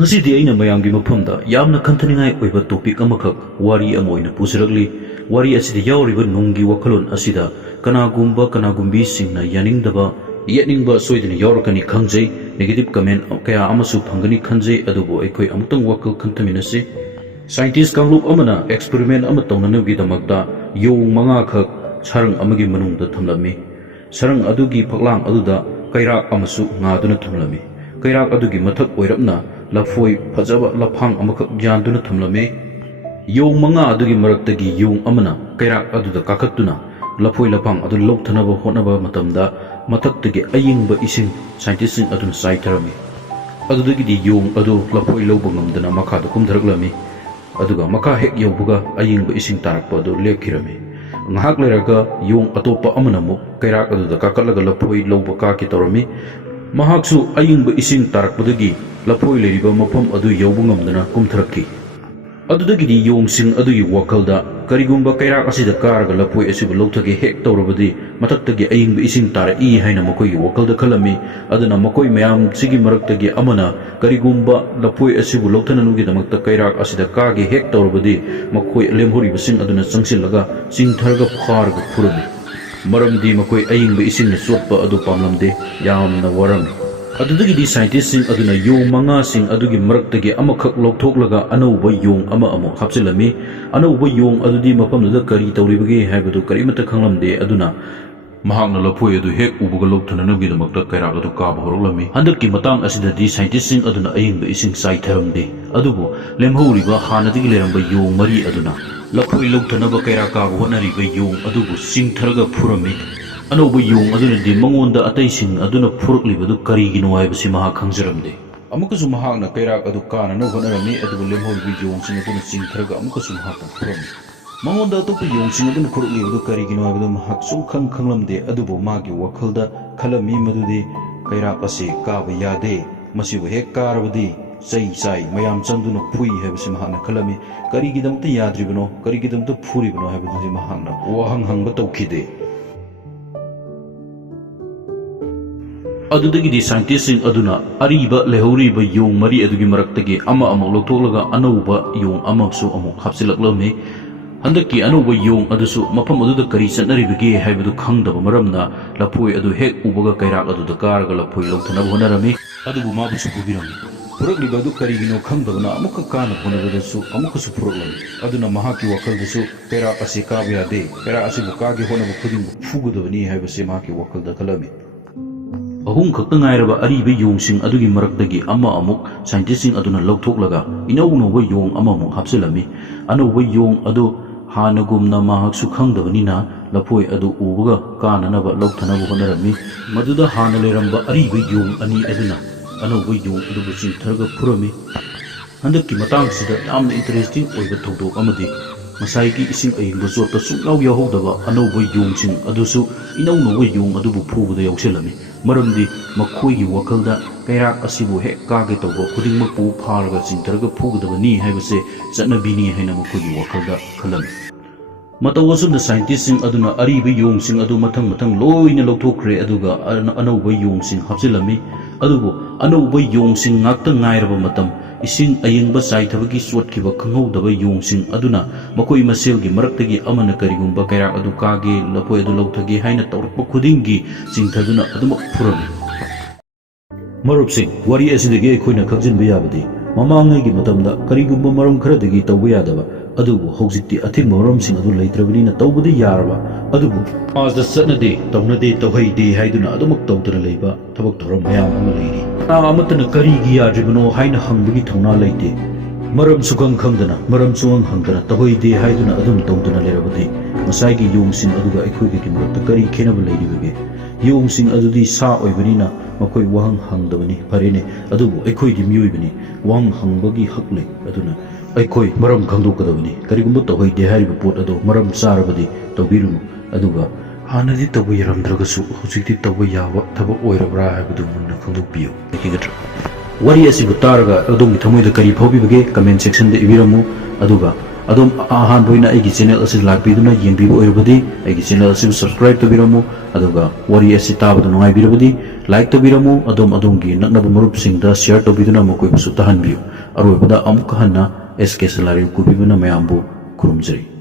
ngasi aina mayamgi mafamda yamna khanthaningai oiba topic amakhak wari ama oina pusirakli wari asida yauriba nunggi wakhalon asida kanagumba kanagumbi singna yaningdaba yetningba soidina yaurakani khangjai negative comment kaya amasu phangani khanjai adubu eikhoi amutang wakal khanthaminase scientist kanglup amana experiment ama tongnanabgi damakta yong manga khak sarang amagi manungda thamlami sarang adugi phaklang aduda kairak amasu ngaduna thamlami kairak adugi mathak oirapna lafoi fajaba lafang amakak yanduna thamlame yong manga adugi maraktagi yong amana kairak aduda kakatuna lafoi lafang adu lopthanaba hotnaba matamda mathaktagi ayingba ising scientist sing aduna saitharami adudagi di yong adu lafoi loba ngamdana makhada kumtharaklami aduga makha hek yobuga ayingba ising tarakpa adu lekhirami ngahak leraga yong atopa amana mu kairak aduda kakatlaga lafoi loba ka ki torami mahaksu ayingba ising tarakpadagi lapoi leriba mafam adu yaubu ngamdana kumtharakki adudagidi yongsing adugi wakalda karigumba kairak asida karaga lapoi asibu lौthage hek tawrabadi mataktagi ayingba ising tarai haina makoi wakalda khalami aduna makoi mayam sigi maraktagi amana karigumba lapoi asibu lौथनानुgi damakta kairak asida kage hek tawrabadi makoi lemhori basing aduna changsilaga singtharga pharga phurami maramdi makoi ayingba ising sotpa adu pamlamde yamna warami adudagi di scientist sing aduna yong manga sing adugi maraktagi amakhak lौथोक्लगा अनौबा yong ama amu hapchilami अनौबा yong adudi mafamda kari tawribagi haibadu karimata khanglamde aduna mahakna lapoi adu hek ubuga lौथननबगी damakta kairak adu kaaba horoklami handakki matang asida di scientist sing aduna ayingba ising saitharamde adubu lemhoriba hanadigi leramba yong mari aduna lapoi lौथनबा kairak kaaba honariba yong adubu singtharaga phurami अनौब योंग अदुनदि मंगोंदा अतैसिंग अदुना फुरकलिबदु करिगिनो हाइबसि महा खंजरमदे अमुकसु महाकना कैराक अदु काननो होनरमि अदुबु लेमहोरिबि योंगसिंग अदुना चिंथरगा अमुकसु महाकना फुरमि मंगोंदा अतोप योंगसिंग अदुना फुरकलिबदु करिगिनो हाइबदु महाक सुम खंगलमदे अदुबु मागी वखलदा खलमि मदुदि कैराक असे काबा यादे मसिबु हेक कारबदि चै चाइ मयाम चंदुना फुई हाइबसि महाकना खलमि करिगिदमते याद्रिबनो करिगिदमते फुरिबनो हाइबदुदि महाकना वहंग हंग तौखिदे adudagi di scientist sing aduna ariba lehoriba yong mari adugi maraktagi ama amok lौथोक्लगा अनौबा yong amapsu amok hapsilaklami handakki अनौबा yong adusu mafam aduda kari chatnaribagi haibadu khangdaba maramna lapoi adu hek ubaga kairak aduda karaga lapoi लौथनब honarami adubu mabusu pubirami purakliba adu karigino khangdabana amukka kana honabadasu amukasu puraklami aduna mahaki wakaldasu kairak ase kaaba yade kairak ase bukagi honaba khudingbu fugudabani haibase mahaki wakalda khalami ahum khakta ngairaba ariba yongsing adugi maraktagi ama amuk scientist sing aduna लौथोक्लगा इनौनौबा yong ama amuk hapsilami anauba yong adu hanagumna mahaksu khangdabanina lapoi adu ubaga kananaba लौथनब honarami maduda hana leramba ariba yong ani aduna anauba yong adubu chingtharga phurami handakki matangsida yamna interesting oiba thongdok amadi masaigi ising ayingba jota sunglaw yahodaba anauba yongsing adusu inaunoba yong adubu phubada yausilami maramdi makhoigi wakalda kairak asibu hek kage tawba khudingmakpu pharga chingtharga phugdabani haibase chatnabini haina makhoigi wakalda khalami matawasumda scientist sing aduna ariba yong sing adu mathang mathang loina लौथोक्रे aduga anauba yong sing hapsilami adubu anauba yong sing ngakta ngairaba matam ising ayingba saithabagi swatkiba khanghodaba yong sing aduna makoi maselgi maraktagi amana karigumba kairak adu kage lapoi adu लौथगे haina tawrakpa khudingi chingthaduna aduma phurami marupsing wari asidagi ekhoina khakjinba yabadi mamangai matamda karigumba maram kharadagi tawba yadaba adubu hojikti athingba maramsing adu leitrabanina tawbadi yaraba adubu asda satnade tawnade tawhaide haiduna adumak tawdana leiba thabak thoram mayam ama leiri amatana karigi yadribano haina hangbagi thona leite maram sukang khangdana maram suang hangdana tawhaide haiduna adum tawdana lerabadi masaigi yongsing aduga ekhoigi kimakta kari khenaba leiribage yongsing adudi sa oibanina makoi wahang hangdabani farene adubu ekhoigi mioibani wang hangbagi hakle aduna Eikhoi maram khangdokadabani karigumba tawhaide hariba pot ado maram sarabadi tawbirunu aduga hanadi tawba yaramdragasu hojikti tawba yawa thaba oirabra habadu munna khangdokpiyo ekigatra wari asibu taraga adongi thamoida kari phobibage comment section de ibiramu aduga adom ahan boina aigi channel asi lakbiduna yengbibu oirabadi aigi channel asi subscribe tobiramu aduga wari asi tabadu nungai birabadi like tobiramu adom gi naknabu marup singda share tobiduna mokoi busu tahanbiu arobada amuk hanna SK Salairel Kubibana mayambu kurumjari.